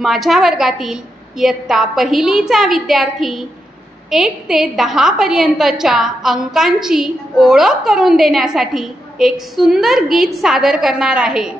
माझ्या वर्गातील इयत्ता पहिलीचा विद्यार्थी 1 ते 10 पर्यंतच्या अंकांची ओळख करून देण्यासाठी एक सुंदर गीत सादर करणार आहे।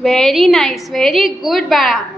व्हेरी नाईस, व्हेरी गुड बाळा।